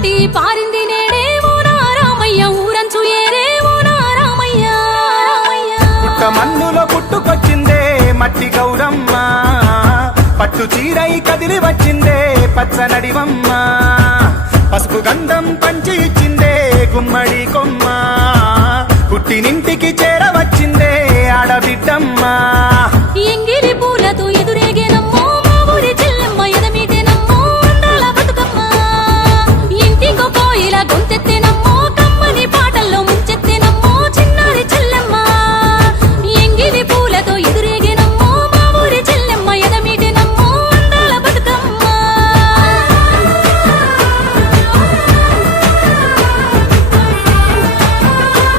దాటి పారింది నేడేమో నారామయ్య ఊరంచు ఏరేమో నారామయ్య. పుట్ట మన్నులో పుట్టుకొచ్చిందే మట్టి గౌరమ్మ. పట్టు చీరై కదిలి వచ్చిందే పచ్చనడివమ్మ. పసుపు గంధం పంచి ఇచ్చిందే గుమ్మడి కొమ్మ. పుట్టినింటికి